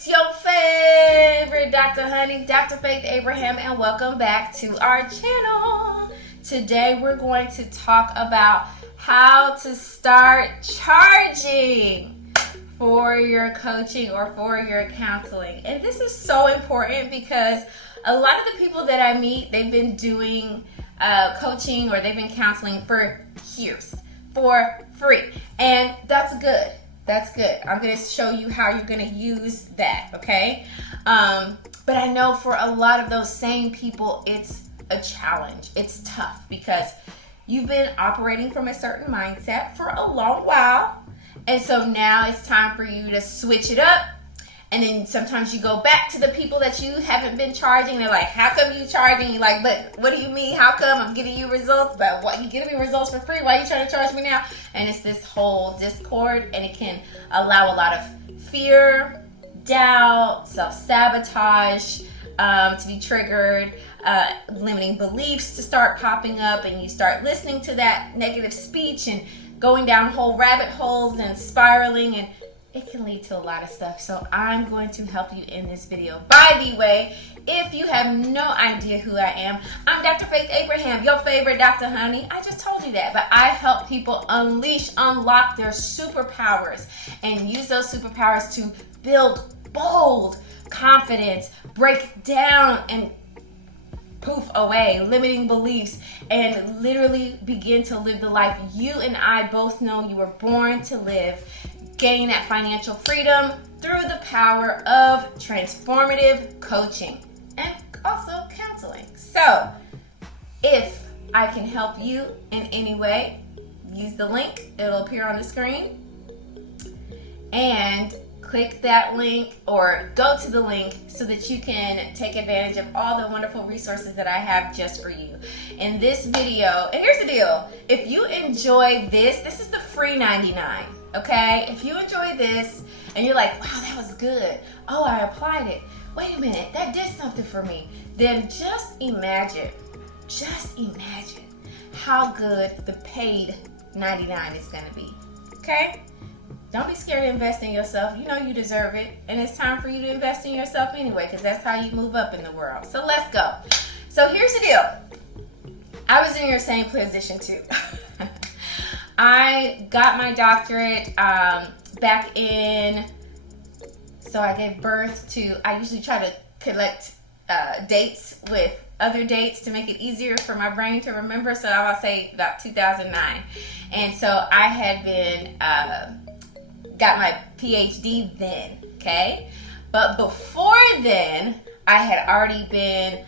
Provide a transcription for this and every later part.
It's your favorite Dr. Honey, Dr. Faith Abraham, and welcome back to our channel. Today we're going to talk about how to start charging for your coaching or for your counseling. And this is so important because a lot of the people that I meet, they've been doing coaching or they've been counseling for years for free. And that's good. That's good. I'm going to show you how you're going to use that, okay? But I know for a lot of those same people, it's a challenge. It's tough because you've been operating from a certain mindset for a long while. And so now it's time for you to switch it up. And then sometimes you go back to the people that you haven't been charging. They're like, how come you charging? You're like, but what do you mean? How come I'm getting you results? But what, you giving me results for free? Why are you trying to charge me now? And it's this whole discord, and it can allow a lot of fear, doubt, self-sabotage to be triggered, limiting beliefs to start popping up, and you start listening to that negative speech and going down whole rabbit holes and spiraling, and it can lead to a lot of stuff. So I'm going to help you in this video. By the way, if you have no idea who I am, I'm Dr. Faith Abraham, your favorite Dr. Honey. I just told you that, but I help people unlock their superpowers and use those superpowers to build bold confidence, break down and poof away limiting beliefs, and literally begin to live the life you and I both know you were born to live. Gain that financial freedom through the power of transformative coaching and also counseling. So, if I can help you in any way, use the link. It'll appear on the screen. And click that link or go to the link so that you can take advantage of all the wonderful resources that I have just for you. In this video, and here's the deal, if you enjoy this is the free 99. Okay, if you enjoy this and you're like, wow, that was good. Oh, I applied it. Wait a minute, that did something for me. Then just imagine how good the paid 99 is going to be. Okay? Don't be scared to invest in yourself. You know you deserve it. And it's time for you to invest in yourself anyway, because that's how you move up in the world. So let's go. So here's the deal. I was in your same position too. I got my doctorate back in, so I gave birth to, I usually try to collect dates with other dates to make it easier for my brain to remember, so I would say about 2009. And so I had been, got my PhD then, okay? But before then, I had already been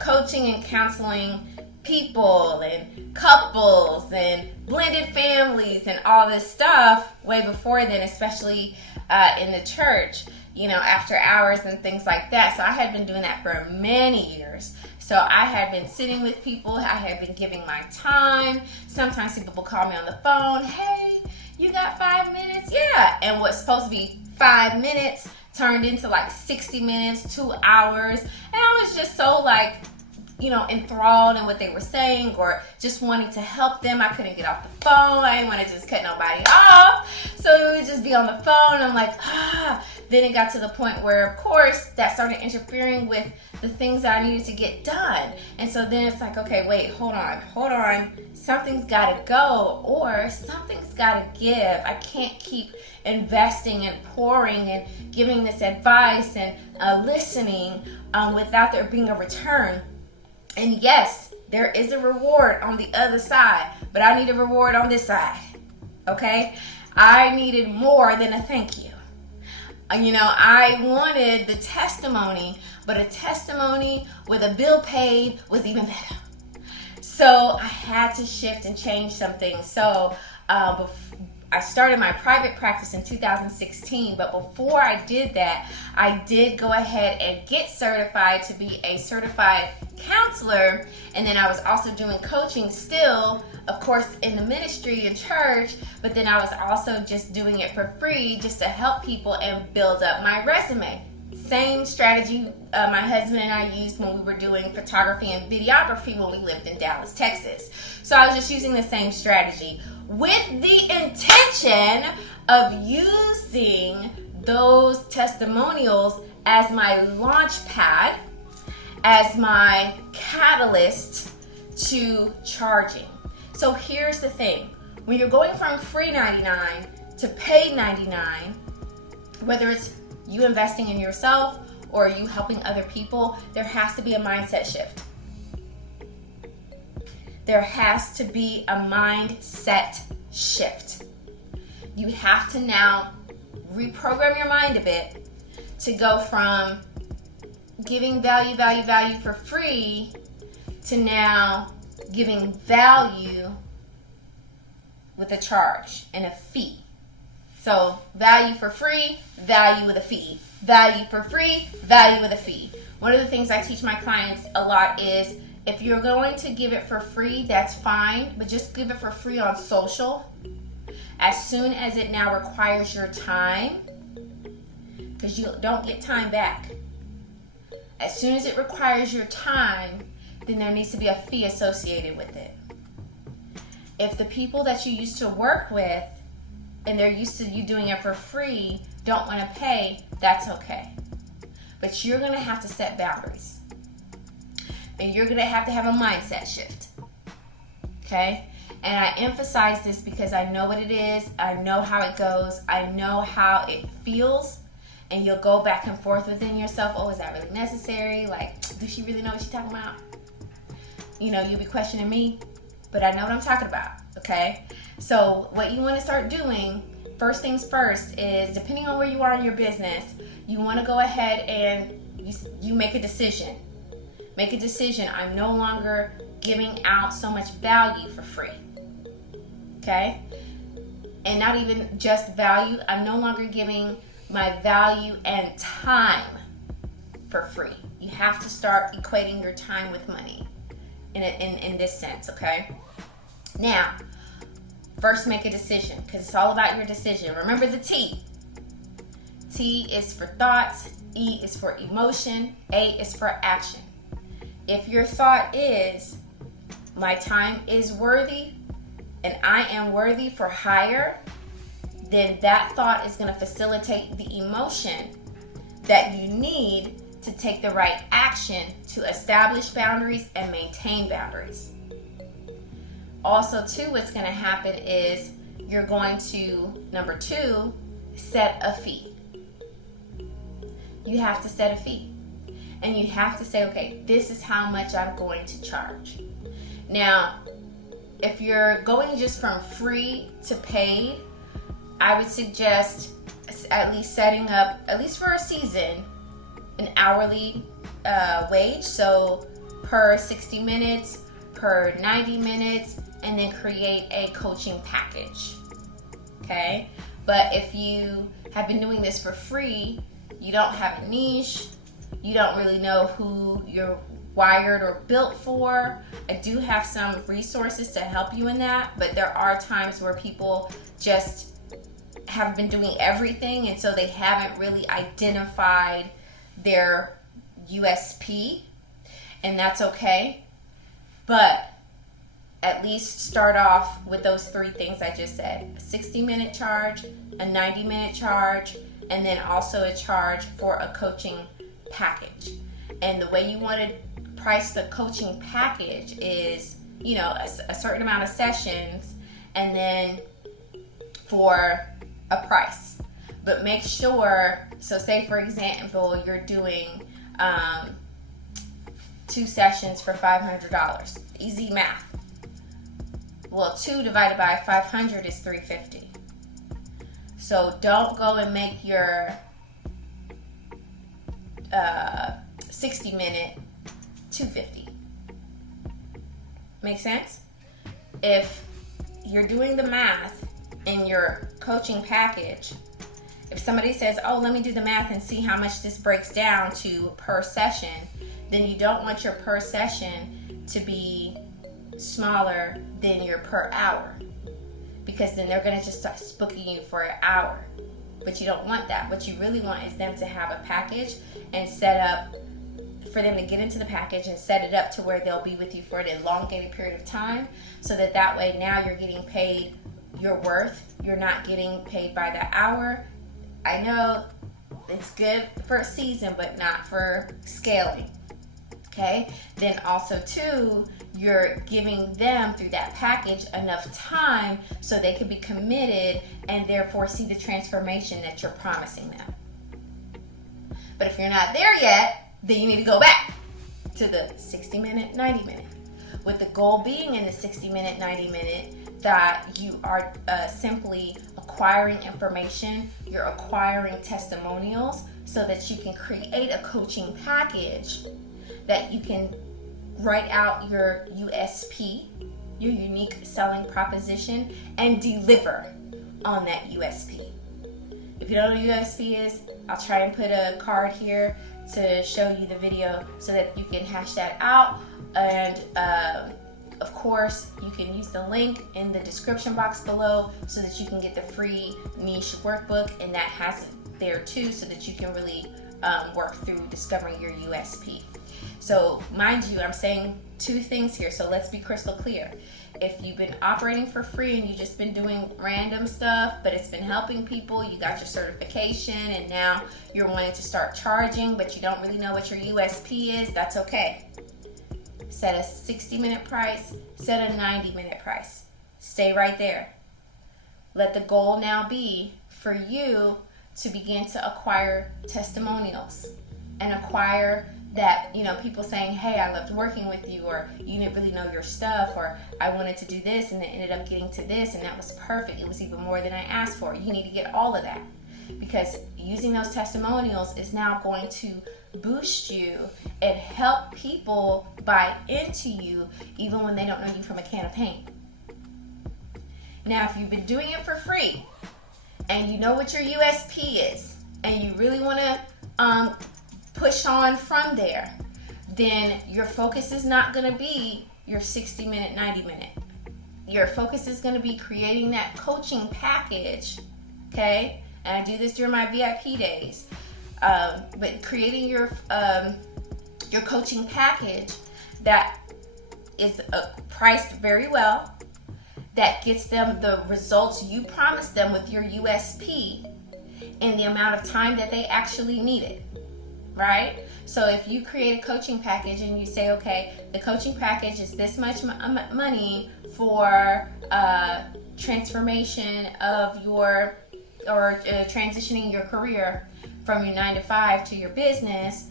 coaching and counseling people and couples and blended families and all this stuff way before then, especially in the church, you know, after hours and things like that. So I had been doing that for many years. So I had been sitting with people, I had been giving my time. Sometimes people will call me on the phone, hey, you got 5 minutes? Yeah. And what's supposed to be 5 minutes turned into like 60 minutes, 2 hours. And I was just so like, you know, enthralled in what they were saying or just wanting to help them. I couldn't get off the phone. I didn't want to just cut nobody off. So it would just be on the phone. I'm like, Then it got to the point where, of course, that started interfering with the things that I needed to get done. And so then it's like, okay, wait, hold on. Something's got to go or something's got to give. I can't keep investing and pouring and giving this advice and listening without there being a return. And yes, there is a reward on the other side, but I need a reward on this side, okay? I needed more than a thank you. You know, I wanted the testimony, but a testimony with a bill paid was even better. So I had to shift and change some things. So I started my private practice in 2016, but before I did that, I did go ahead and get certified to be a certified counselor, and then I was also doing coaching still, of course, in the ministry and church, but then I was also just doing it for free just to help people and build up my resume. Same strategy my husband and I used when we were doing photography and videography when we lived in Dallas, Texas. So I was just using the same strategy with the intention of using those testimonials as my launch pad, as my catalyst to charging. So here's the thing. When you're going from free 99 to paid 99, whether it's you investing in yourself or you helping other people, there has to be a mindset shift. There has to be a mindset shift. You have to now reprogram your mind a bit to go from giving value for free to now giving value with a charge and a fee. So value for free, value with a fee. Value for free, value with a fee. One of the things I teach my clients a lot is if you're going to give it for free, that's fine, but just give it for free on social. As soon as it now requires your time, because you don't get time back. As soon as it requires your time, then there needs to be a fee associated with it. If the people that you used to work with and they're used to you doing it for free don't want to pay, that's okay. But you're going to have to set boundaries. And you're going to have a mindset shift. Okay? And I emphasize this because I know what it is. I know how it goes. I know how it feels. And you'll go back and forth within yourself. Oh, is that really necessary? Like, does she really know what she's talking about? You know, you'll be questioning me, but I know what I'm talking about, okay? So what you want to start doing, first things first, is depending on where you are in your business, you want to go ahead and you make a decision. Make a decision. I'm no longer giving out so much value for free, okay? And not even just value. I'm no longer giving my value and time for free. You have to start equating your time with money in this sense, okay? Now, first make a decision because it's all about your decision. Remember the T. T is for thoughts, E is for emotion, A is for action. If your thought is, my time is worthy and I am worthy for hire, then that thought is going to facilitate the emotion that you need to take the right action to establish boundaries and maintain boundaries. Also, too, what's going to happen is you're going to, number 2, set a fee. You have to set a fee. And you have to say, okay, this is how much I'm going to charge. Now, if you're going just from free to paid, I would suggest at least setting up, at least for a season, an hourly wage. So per 60 minutes, per 90 minutes, and then create a coaching package. Okay? But if you have been doing this for free, you don't have a niche, you don't really know who you're wired or built for, I do have some resources to help you in that, but there are times where people just have been doing everything, and so they haven't really identified their USP, and that's okay. But at least start off with those 3 things I just said: a 60-minute charge, a 90-minute charge, and then also a charge for a coaching package. And the way you want to price the coaching package is, you know, a certain amount of sessions, and then for a price. But make sure, so say for example you're doing 2 sessions for $500. Easy math. Well, 2 divided by 500 is $350. So don't go and make your 60-minute $250. Make sense? If you're doing the math in your coaching package, if somebody says, oh, let me do the math and see how much this breaks down to per session, then you don't want your per session to be smaller than your per hour, because then they're going to just start booking you for an hour. But you don't want that. What you really want is them to have a package and set up, for them to get into the package and set it up to where they'll be with you for an elongated period of time, so that way now you're getting paid your worth. You're not getting paid by the hour. I know It's good for a season, but not for scaling. Okay, then also too, you're giving them through that package enough time so they can be committed and therefore see the transformation that you're promising them. But if you're not there yet, then you need to go back to the 60-minute, 90-minute, with the goal being in the 60-minute, 90-minute that you are simply acquiring information, you're acquiring testimonials so that you can create a coaching package that you can write out your USP, your unique selling proposition, and deliver on that USP. If you don't know what USP is, I'll try and put a card here to show you the video so that you can hash that out. And of course, you can use the link in the description box below so that you can get the free niche workbook, and that has it there too so that you can really work through discovering your USP. So mind you, I'm saying two things here, so let's be crystal clear. If you've been operating for free and you've just been doing random stuff, but it's been helping people, you got your certification, and now you're wanting to start charging, but you don't really know what your USP is, that's okay. Set a 60-minute price, set a 90-minute price. Stay right there. Let the goal now be for you to begin to acquire testimonials and acquire that, people saying, hey, I loved working with you, or you didn't really know your stuff, or I wanted to do this and then ended up getting to this and that was perfect. It was even more than I asked for. You need to get all of that, because using those testimonials is now going to boost you and help people buy into you even when they don't know you from a can of paint. Now, if you've been doing it for free and you know what your USP is and you really want to push on from there, then your focus is not going to be your 60-minute, 90-minute. Your focus is going to be creating that coaching package, okay? And I do this during my VIP days. But creating your coaching package that is priced very well, that gets them the results you promised them with your USP in the amount of time that they actually need it. Right? So if you create a coaching package and you say, okay, the coaching package is this much money for transformation of your, or transitioning your career from your 9 to 5 to your business,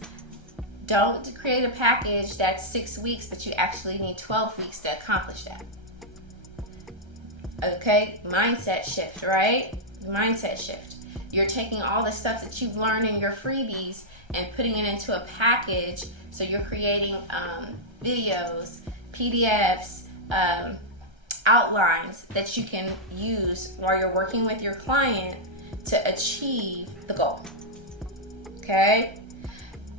don't create a package that's 6 weeks, but you actually need 12 weeks to accomplish that. Okay? Mindset shift, right? Mindset shift. You're taking all the stuff that you've learned in your freebies and putting it into a package. So you're creating videos, PDFs, outlines that you can use while you're working with your client to achieve the goal. Okay?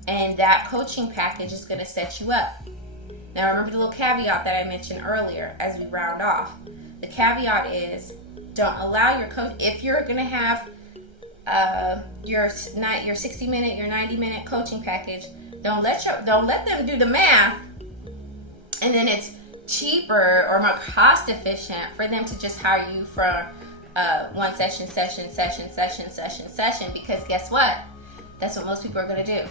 And that coaching package is going to set you up. Now remember the little caveat that I mentioned earlier as we round off. The caveat is, don't allow your coach, if you're going to have your 60-minute, your 90-minute coaching package, don't let them do the math and then it's cheaper or more cost efficient for them to just hire you for one session, because guess what? That's what most people are going to do.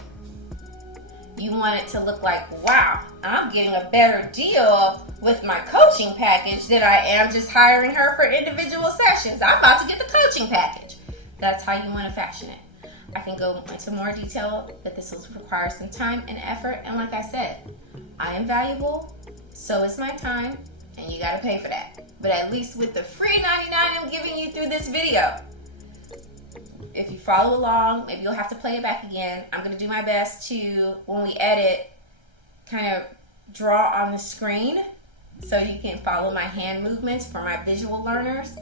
You want it to look like, wow, I'm getting a better deal with my coaching package than I am just hiring her for individual sessions. I'm about to get the coaching package. That's how you want to fashion it. I can go into more detail, but this will require some time and effort. And like I said, I am valuable, so is my time, and you got to pay for that. But at least with the free 99 I'm giving you through this video, if you follow along, maybe you'll have to play it back again. I'm going to do my best to, when we edit, kind of draw on the screen so you can follow my hand movements for my visual learners.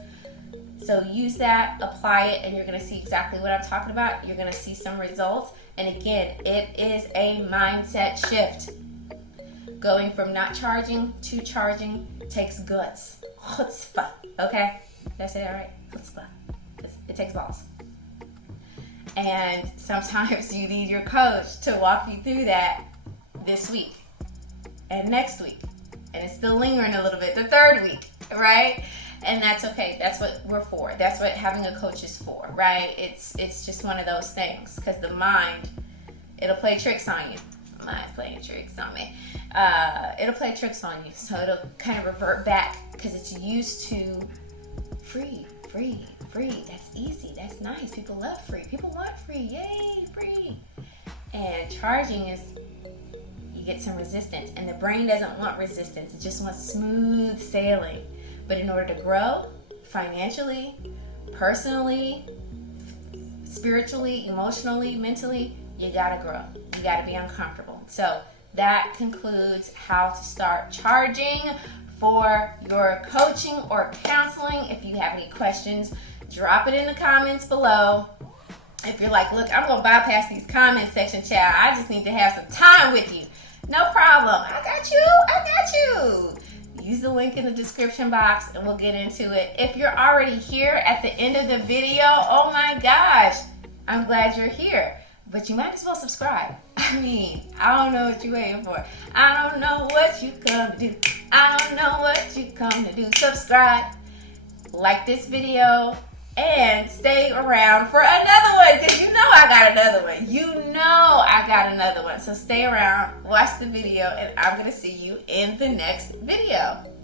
So use that, apply it, and you're going to see exactly what I'm talking about. You're going to see some results. And again, it is a mindset shift. Going from not charging to charging takes guts. Chutzpah. Okay? Did I say that right? Chutzpah. It takes balls. And sometimes you need your coach to walk you through that this week and next week. And it's still lingering a little bit the third week, right? And that's okay. That's what we're for. That's what having a coach is for, right? It's just one of those things, because the mind, it'll play tricks on you. Mind's playing tricks on me. It'll play tricks on you, so it'll kind of revert back because it's used to free. That's easy. That's nice. People love free. People want free. Yay, free. And charging is, you get some resistance, and the brain doesn't want resistance. It just wants smooth sailing. But in order to grow financially, personally, spiritually, emotionally, mentally, you gotta grow. You gotta be uncomfortable. So that concludes how to start charging for your coaching or counseling. If you have any questions, drop it in the comments below. If you're like, look, I'm gonna bypass these comment section, child, I just need to have some time with you. No problem. I got you. Use the link in the description box and we'll get into it. If you're already here at the end of the video, oh my gosh, I'm glad you're here. But you might as well subscribe. I mean, I don't know what you're waiting for. I don't know what you come to do. I don't know what you come to do. Subscribe, like this video, and stay around for another one, because you know I got another one. So stay around, watch the video, and I'm going to see you in the next video.